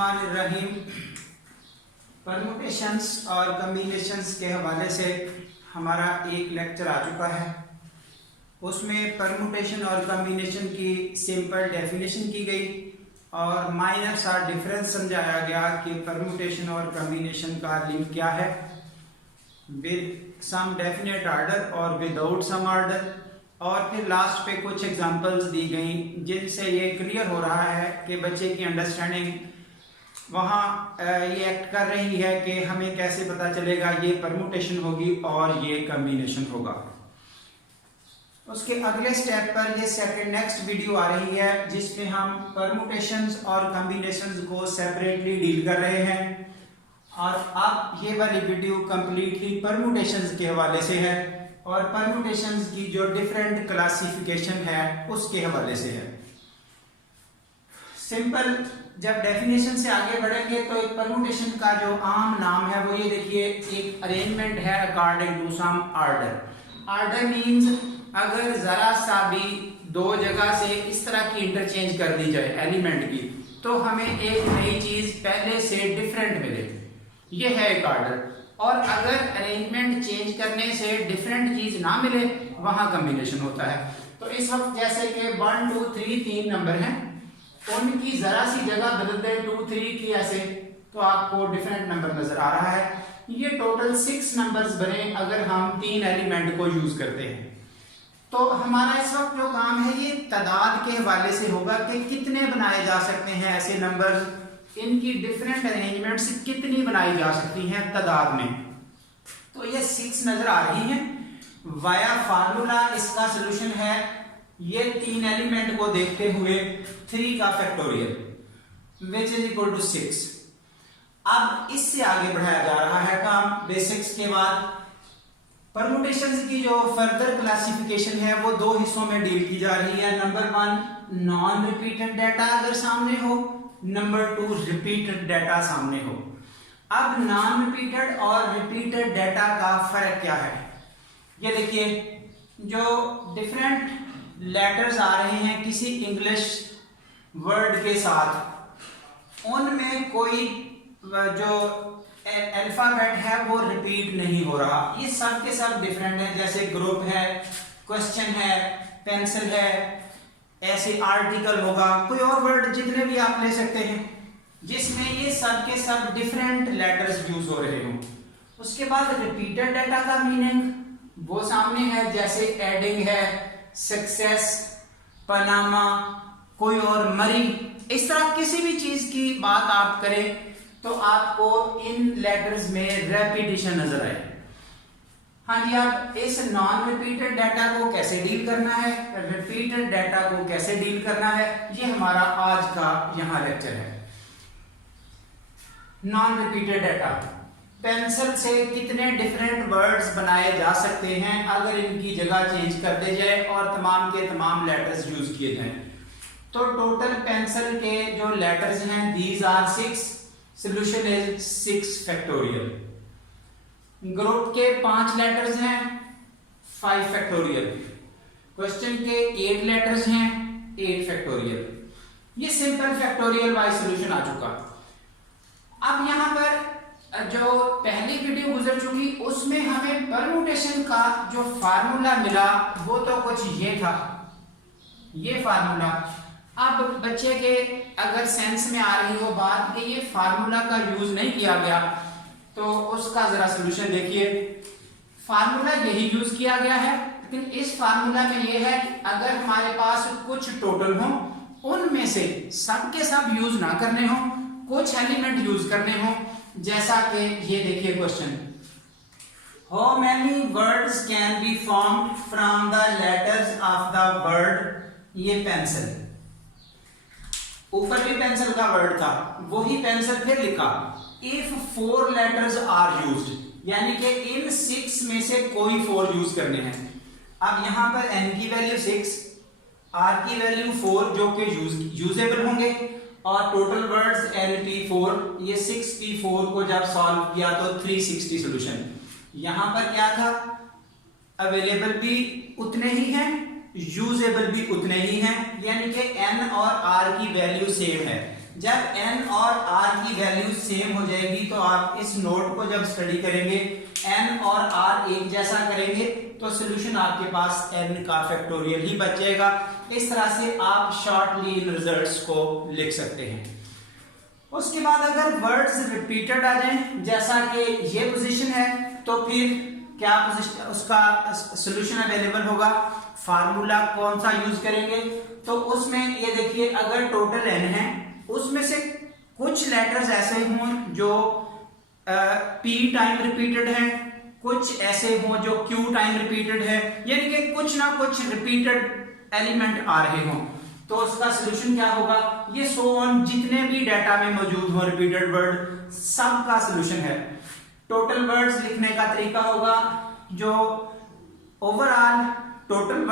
बिस्मिल्लाहिर्रहमानिर्रहीम। परमुटेशंस और कम्बिनेशंस के हवाले से हमारा एक लेक्चर आ चुका है। उसमें परमुटेशन और कम्बिनेशन की सिंपल डेफिनेशन की गई और माइनर सा डिफरेंस समझाया गया कि परमुटेशन और कम्बिनेशन का लिंक क्या है, विद सम डेफिनेट आर्डर और विदाउट सम आर्डर। और फिर लास्ट पे कुछ एग्जांपल्स दी गई जिनसे ये क्लियर हो रहा है कि बच्चे की अंडरस्टैंडिंग वहाँ ये एक्ट कर रही है कि हमें कैसे पता चलेगा ये परमुटेशन होगी और ये कम्बिनेशन होगा। उसके अगले स्टेप पर ये सेकंड नेक्स्ट वीडियो आ रही है जिसमें हम परमुटेशंस और कम्बिनेशंस को सेपरेटली डील कर रहे हैं। और अब ये वाली वीडियो कंप्लीटली परमुटेशंस के हवाले से है और परमुटेशंस की जो डिफरेंट क्लासिफिकेशन है उसके हवाले से है। सिंपल जब डेफिनेशन से आगे बढ़ेंगे तो एक परमुटेशन का जो आम नाम है वो ये देखिए, एक अरेंजमेंट है according to some order. Order means अगर जरा सा भी दो जगह से इस तरह की इंटरचेंज कर दी जाए एलिमेंट की तो हमें एक नई चीज पहले से डिफरेंट मिले, ये है एक आर्डर। और अगर अरेंजमेंट चेंज करने से डिफरेंट चीज ना मिले वहां कम्बिनेशन होता है। तो इस वक्त जैसे कि 1 2 3 3 नंबर हैं, उनकी जरा सी जगह बदल दे 2 3 की ऐसे तो आपको डिफरेंट नंबर नजर आ रहा है। ये टोटल 6 नंबर्स बने अगर हम 3 एलिमेंट को यूज करते हैं। तो हमारा इस वक्त जो काम है ये तादाद के हवाले से होगा कि कितने बनाए जा सकते हैं ऐसे नंबर, इनकी डिफरेंट अरेंजमेंट्स कितनी बनाई जा सकती हैं तादाद में। तो ये 6 नजर आ रही हैं। वाया फार्मूला इसका सलूशन है ये 3 एलिमेंट को देखते हुए 3 का factorial which is equal to 6। अब इससे आगे बढ़ाया जा रहा है काम। बेसिक्स के बाद परमुटेशंस की जो फर्दर क्लासिफिकेशन है वो 2 हिस्सों में डील की जा रही है। नंबर 1 नॉन रिपीटेड डाटा अगर सामने हो, नंबर 2 रिपीटेड डाटा सामने हो। अब नॉन रिपीटेड और रिपीटेड डाटा का फर्क क्या है, ये देखिए, जो डिफरेंट लेटर्स आ रहे हैं किसी इंग्लिश वर्ड के साथ, उनमें कोई जो अल्फाबेट है वो रिपीट नहीं हो रहा, ये सब के सब डिफरेंट है। जैसे ग्रुप है, क्वेश्चन है, पेंसिल है, ऐसे आर्टिकल होगा, कोई और वर्ड जितने भी आप ले सकते हैं जिसमें ये सब के सब डिफरेंट लेटर्स यूज हो रहे हो। उसके बाद रिपीटेड डाटा का मीनिंग वो सामने है, जैसे एडिंग है, सक्सेस, पनामा, कोई और मरी, इस तरह किसी भी चीज की बात आप करें तो आपको इन लेटर्स में रेपिटेशन नजर आए। हाँ जी, अब इस नॉन रिपीटेड डाटा को कैसे डील करना है, रिपीटेड डाटा को कैसे डील करना है, ये हमारा आज का यहां लेक्चर है। नॉन रिपीटेड डाटा, पेंसिल से कितने डिफरेंट वर्ड्स बनाए जा सकते हैं अगर इनकी जगह चेंज कर दी जाए और तमाम के तमाम लेटर्स यूज किए जाएं। तो टोटल पेंसिल के जो लेटर्स हैं these are 6, solution is 6 factorial. Group के 5 लेटर्स हैं 5 फैक्टोरियल। क्वेश्चन के 8 लेटर्स हैं 8 फैक्टोरियल। ये सिंपल फैक्टोरियल वाइज सॉल्यूशन आ चुका। अब यहां पर जो पहली वीडियो गुजर चुकी उसमें हमें परमुटेशन का जो फार्मूला मिला वो तो कुछ ये था, ये फार्मूला। अब बच्चे के अगर सेंस में आ रही हो बात कि ये फार्मूला का यूज नहीं किया गया तो उसका जरा सॉल्यूशन देखिए। फार्मूला यही यूज किया गया है, लेकिन इस फार्मूला में ये है कि अगर हमारे पास कुछ टोटल हो उनमें से सब के सब यूज ना करने हो, कुछ एलिमेंट यूज करने हो। जैसा कि ये देखिए question, how many words can be formed from the letters of the word, ये पेंसिल, ऊपर भी पेंसिल का वर्ड था, वही पेंसिल फिर लिखा, इफ 4 लेटर्स आर यूज्ड, यानी कि इन 6 में से कोई 4 यूज करने हैं। अब यहां पर n की वैल्यू 6, r की वैल्यू 4 जो कि यूजेबल होंगे और टोटल वर्ड्स NP4, ये 6P4 को जब सॉल्व किया तो 360 सॉल्यूशन। यहां पर क्या था, अवेलेबल भी उतने ही हैं, यूजेबल भी उतने ही हैं, यानी कि n और r की वैल्यू सेम है। जब n और r की वैल्यू सेम हो जाएगी तो आप इस नोट को जब स्टडी करेंगे, n और r एक जैसा करेंगे तो सोल्यूशन आपके पास n का फैक्टोरियल ही बच जाएगा। इस तरह से आप शॉर्टली इन रिजल्ट्स को लिख सकते हैं। उसके बाद अगर वर्ड्स रिपीटेड आ जाएं, जैसा कि ये पोजीशन है, तो फिर क्या पोजीशन उसका सोल्यूशन अवेलेबल होगा। फार्मूला कौन सा यूज करेंगे, तो उसमें ये देखिए, अगर टोटल n है उसमें से कुछ लेटर्स ऐसे हों जो p टाइम रिपीटेड है, कुछ ऐसे हों जो q टाइम रिपीटेड है, यानी कि कुछ ना कुछ रिपीटेड एलिमेंट आ रहे हों, तो उसका सोल्यूशन क्या होगा। ये सो ऑन जितने भी डाटा में मौजूद हो रिपीटेड वर्ड, सब का सोल्यूशन है। टोटल वर्ड्स लिखने का तरीका होगा, जो ओवरऑल टोटल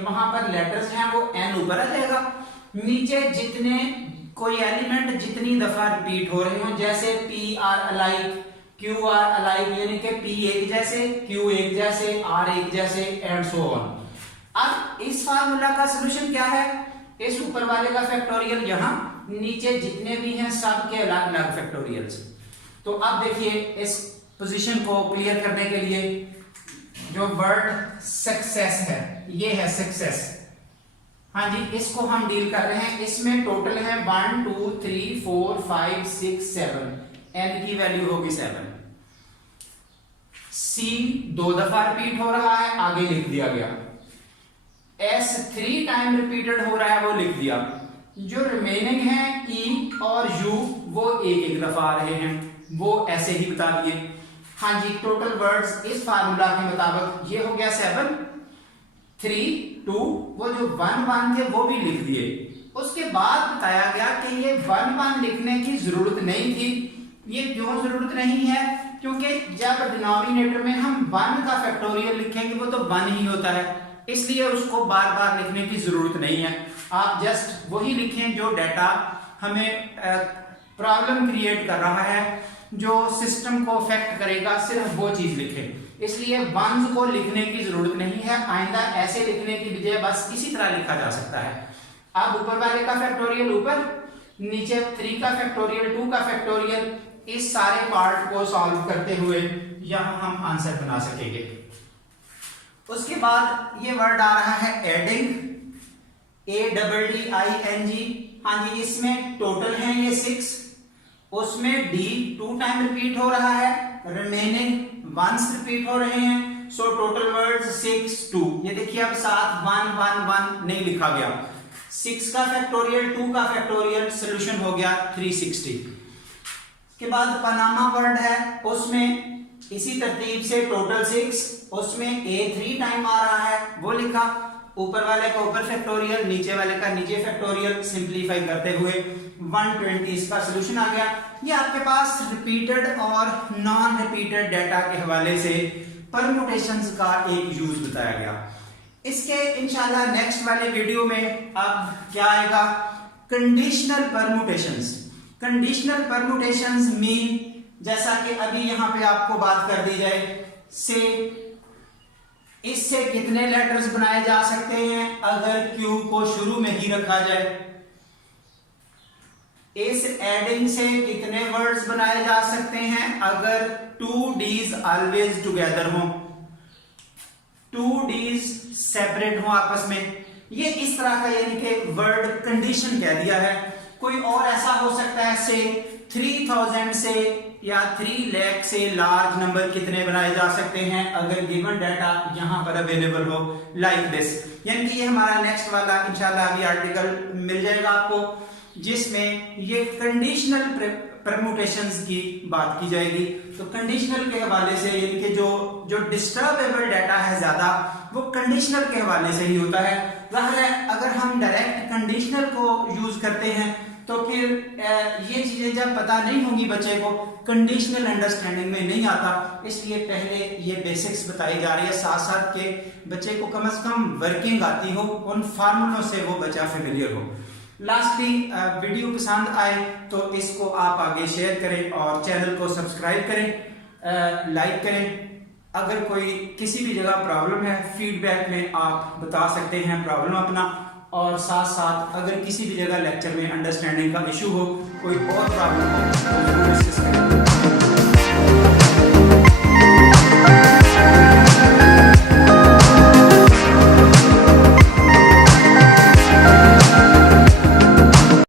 वहां पर लेटर्स हैं वो n ऊपर आ जाएगा, नीचे जितने कोई एलिमेंट जितनी दफा रिपीट हो रहे हो, जैसे p are alike, q are alike, यानी कि p एक जैसे, q एक जैसे, r एक जैसे, एंड सो ऑन। अब इस फार्मूला का सोल्यूशन क्या है, इस ऊपर वाले का फैक्टोरियल यहाँ, नीचे जितने भी हैं सब के अलग अलग फैक्टोरियल्स। तो अब देखिए इस पोजीशन को क्लियर करने के लिए, जो वर्ड सक्सेस है, ये है सक्सेस, हाँ जी, इसको हम डील कर रहे हैं। इसमें टोटल है 1 2 3 4 5 6 7, n की वैल्यू होगी 7। c 2 दफा रिपीट हो रहा है, आगे लिख दिया गया। s 3 टाइम रिपीटेड हो रहा है, वो लिख दिया। जो रिमेनिंग है e और u, वो एक दफा आ रहे हैं, वो ऐसे ही बता दिए। हाँ जी, टोटल वर्ड्स इस फार्मूला के मुताबिक ये हो गया 7 3 2, वो जो 1 1 थे वो भी लिख दिए। उसके बाद बताया गया कि ये 1 1 लिखने की जरूरत नहीं थी। ये क्यों जरूरत नहीं है, क्योंकि जब डिनोमिनेटर में हम 1 का फैक्टोरियल लिखेंगे वो तो 1 ही होता है, इसलिए उसको बार बार लिखने की जरूरत नहीं है। आप जस्ट वही लिखें जो डाटा हमें प्रॉब्लम क्रिएट कर रहा है, जो सिस्टम को अफेक्ट करेगा, सिर्फ वो चीज लिखें। इसलिए वंस को लिखने की जरूरत नहीं है, आइंदा ऐसे लिखने की बजाय बस इसी तरह लिखा जा सकता है। अब ऊपर वाले का फैक्टोरियल ऊपर, नीचे 3 का फैक्टोरियल, 2 का फैक्टोरियल, इस सारे पार्ट को सॉल्व करते हुए यहां हम आंसर बना सकेंगे। उसके बाद ये वर्ड आ रहा है एडिंग, ADDING। हाँ जी, इसमें टोटल है ये 6, उसमें d 2 टाइम रिपीट हो रहा है, रिमेनिंग वंस रिपीट हो रहे हैं, सो टोटल वर्ड्स 6 2। ये देखिए अब साथ 1 1 1 नहीं लिखा गया। 6 का फैक्टोरियल, 2 का फैक्टोरियल, सोल्यूशन हो गया 360। के बाद पनामा वर्ड है, उसमें इसी तरतीब से टोटल 6, उसमें a 3 टाइम आ रहा है, वो लिखा। ऊपर वाले का ऊपर फैक्टोरियल, नीचे वाले का नीचे फैक्टोरियल, सिंपलीफाई करते हुए 120 इसका सोल्यूशन आ गया। ये आपके पास रिपीटेड और नॉन रिपीटेड डाटा के हवाले से परमुटेशंस का एक यूज बताया गया। इसके इंशाल्लाह नेक्स्ट वाले वीडियो में अब क्या आएगा, conditional permutations. Conditional permutations mean, जैसा कि अभी यहां पे आपको बात कर दी जाए, से इससे कितने लेटर्स बनाए जा सकते हैं अगर Q को शुरू में ही रखा जाए। इस एडिंग से कितने वर्ड्स बनाए जा सकते हैं अगर 2 D's ऑलवेज टुगेदर हो, 2 D's सेपरेट हो आपस में। ये इस तरह का यानी कि वर्ड कंडीशन कह दिया है। कोई और ऐसा हो सकता है, से 3000 से या 3 लाख से लार्ज नंबर कितने बनाए जा सकते हैं अगर गिवन डाटा यहां पर अवेलेबल हो, लाइक दिस। यानी कि ये हमारा नेक्स्ट वाला इंशाल्लाह अभी आर्टिकल मिल जाएगा आपको, जिसमें ये कंडीशनल परमुटेशंस की बात की जाएगी। तो कंडीशनल के हवाले से यानी कि जो डिस्टर्बेबल डाटा है ज्यादा, वो कंडीशनल के हवाले से ही होता है। जाहिर है अगर हम डायरेक्ट कंडीशनल को यूज करते हैं तो फिर ये चीजें जब पता नहीं होंगी बच्चे को, कंडीशनल अंडरस्टैंडिंग में नहीं आता। इसलिए पहले ये बेसिक्स बताई जा रही है, साथ साथ के बच्चे को कम से कम वर्किंग आती हो, उन फार्मूलों से वो बच्चा फेमिलियर हो। लास्टली वीडियो पसंद आए तो इसको आप आगे शेयर करें और चैनल को सब्सक्राइब करें, लाइक करें। अगर कोई किसी भी जगह प्रॉब्लम है, फीडबैक में आप बता सकते हैं प्रॉब्लम अपना, और साथ साथ अगर किसी भी जगह लेक्चर में अंडरस्टैंडिंग का इशू हो, कोई और प्रॉब्लम हो तो जरूर डिस्कस करें।